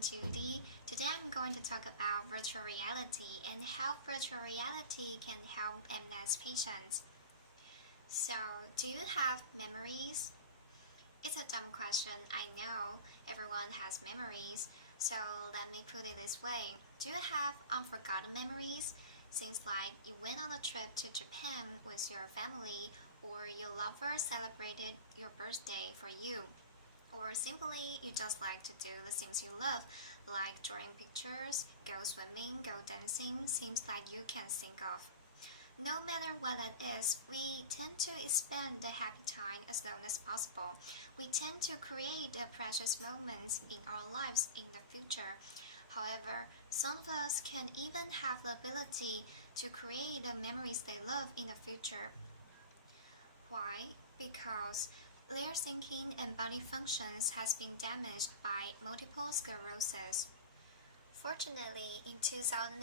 Judy. Today I'm going to talk about virtual reality and how virtual reality can help MS patients. So, do you have memories? It's a dumb question, I know. Everyone has memories. So, let me put it this way. Do you have unforgotten memories? Things like you went on a trip to Japan with your family, or your lover celebrated your birthday for you. Or simply you just like to do the things you love, like drawing pictures, go swimming, go dancing, seems like you can think of. No matter what it is, we tend to spend the happy time as long as possible. We tend to create the precious moments in our lives in the future. However, some of us can even have the ability to create the memories they love in the future. Why? Because their thinking and body functions has been damaged by multiple sclerosis. Fortunately, in 2016,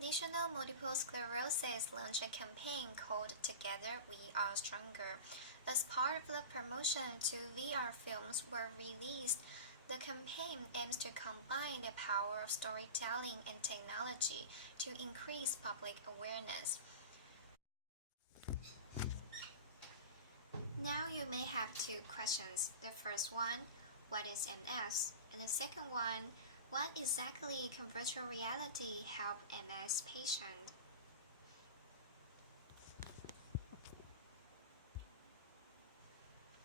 National Multiple Sclerosis launched a campaign called Together We Are Stronger. As part of the promotion, two VR films were released. The campaign aims to combine the power of storytelling and technology to increase public awareness. Now you may have two questions. The first one, what is MS? And the second one, what exactly can virtual reality help MS patient?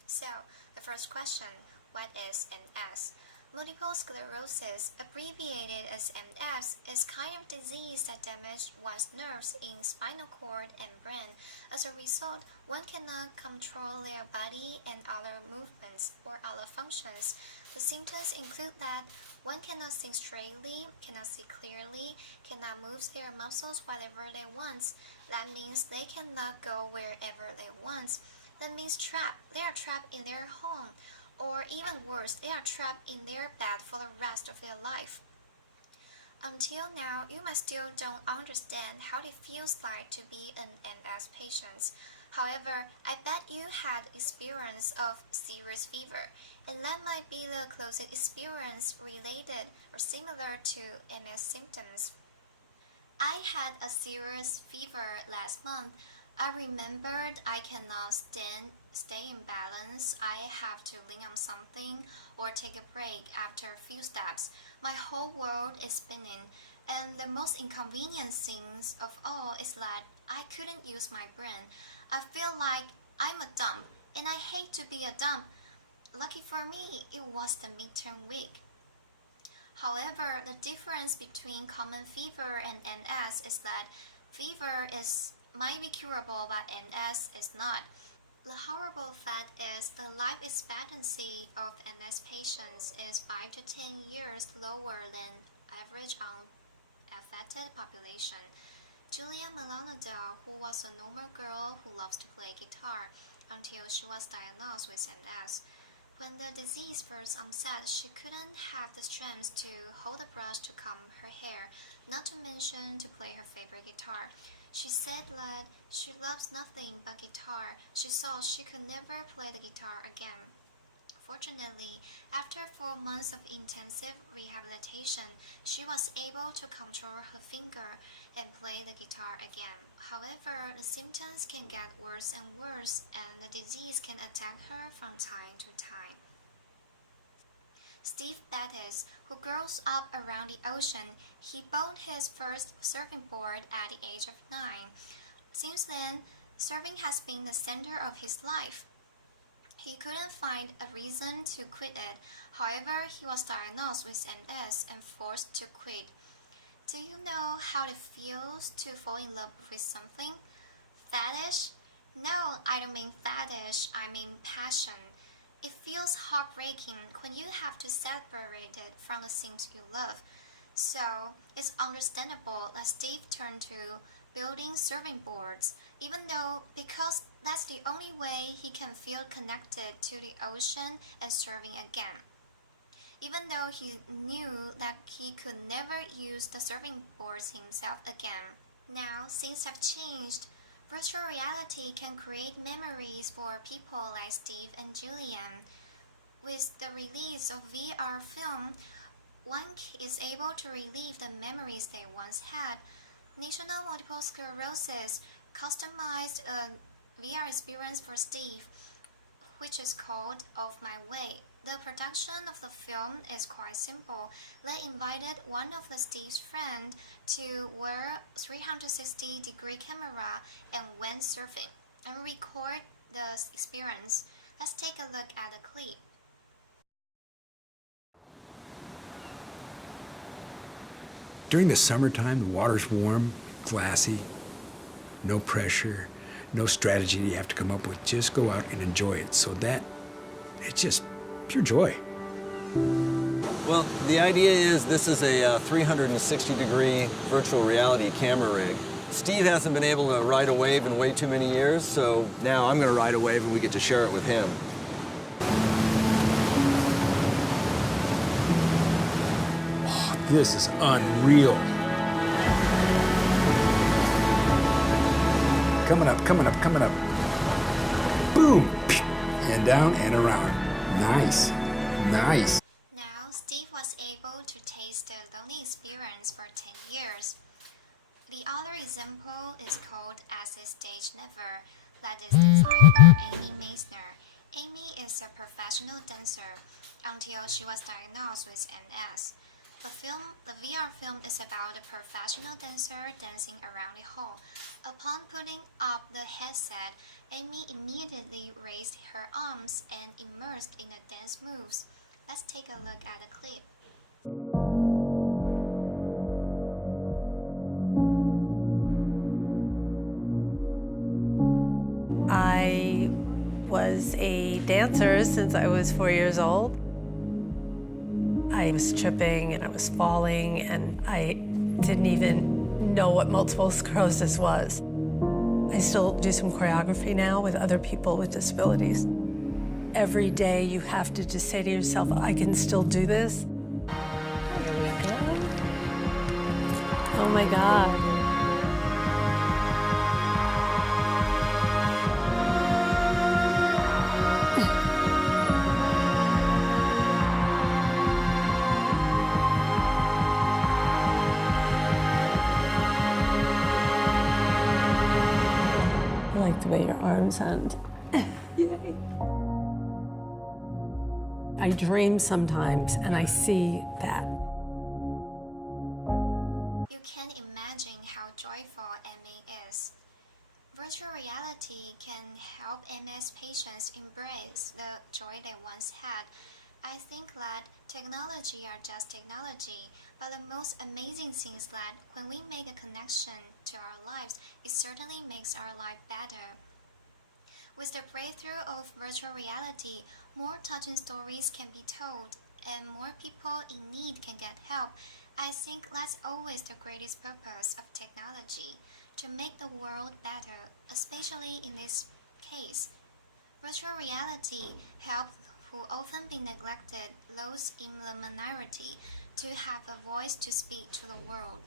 So, the first question, what is MS? Multiple sclerosis, abbreviated as MS, is kind of disease that damages one's nerves in spinal cord and brain. As a result, one cannot control their body and other movements or other functions. The symptoms include that one cannot think straightly, cannot see clearly, cannot move their muscles whatever they want. That means they cannot go wherever they want. That means they are trapped in their home. Or even worse, they are trapped in their bed for the rest of their life. Until now, you might still don't understand how it feels like to be an MS patient. However, I bet you had experience of serious fever, and that might be the closest experience related or similar to MS symptoms. I had a serious fever last month. I remembered I cannot stay in balance. I have to lean on something or take a break after a few steps. My whole world is spinning, and the most inconvenient things of all is that I couldn't use my brain. I feel like I'm a dump, and I hate to be a dump. Lucky for me, it was the midterm week. However, the difference between common fever and MS is that might be curable, but MS is not. The horrible fact is the life expectancy of MS patients is 5 to 10 years lower than average on affected population. Julia Maldonado, who was a normal girl who loves to play guitar until she was diagnosed with MS. When the disease first onset, she couldn't have the strength to hold a brush to comb her hair, not to mention to play her favorite guitar. She said that she loves nothing but guitar. She thought she could never play the guitar again. Fortunately, after 4 months of intensive rehabilitation, she was able to control her finger and play the guitar again. However, the symptoms can get worse and worse, and the disease can attack her from time to time. Steve Bettis, who grows up around the ocean, he bought his first surfing board at the age of 9. Since then, surfing has been the center of his life. He couldn't find a reason to quit it. However, he was diagnosed with MS and forced to quit. Do you know how it feels to fall in love with something? Fetish? No, I don't mean fetish, I mean passion. It feels heartbreaking when you have to separate it from the things you love. So, it's understandable that Steve turned to building surfing boards, because that's the only way he can feel connected to the ocean and surfing again. Even though he knew that he could never use the surfing boards himself again. Now, things have changed. Virtual reality can create memories for people like Steve and Julian. With the release of VR film, One is able to relive the memories they once had. National Multiple Sclerosis customized a VR experience for Steve, which is called Off My Way. The production of the film is quite simple. They invited one of the Steve's friend to wear a 360-degree camera and went surfing and record the experience. Let's take a look at the clip. During the summertime, the water's warm, glassy, no pressure, no strategy you have to come up with. Just go out and enjoy it. So that, it's just pure joy. Well, the idea is this is a 360-degree virtual reality camera rig. Steve hasn't been able to ride a wave in way too many years, so now I'm going to ride a wave and we get to share it with him. Oh, this is unreal. Coming up, coming up, coming up. Boom! And down and around. Nice. Nice. Now, Steve was able to taste the lonely experience for 10 years. The other example is called Acid Stage Never, that is designed by Amy Meisner. Amy is a professional dancer until she was diagnosed with MS. The VR film is about a professional dancer dancing around a hall. Upon putting up the headset, Amy immediately raised her arms and immersed in the dance moves. Let's take a look at the clip. I was a dancer since I was 4 years old. I was tripping and I was falling and I didn't even know what multiple sclerosis was. I still do some choreography now with other people with disabilities. Every day you have to just say to yourself, I can still do this. Here we go. Oh my God. I like the way your arms end. Yay. I dream sometimes and I see that. You can imagine how joyful MA is. Virtual reality can help MS patients embrace the joy they once had. I think that technology are just technology, but the most amazing thing is that when we make a connection to our lives, it certainly makes our life better. With the breakthrough of virtual reality, more touching stories can be told, and more people in need can get help. I think that's always the greatest purpose of technology, to make the world better, especially in this case. Virtual reality helps who often been neglected, those in the minority, to have a voice to speak to the world.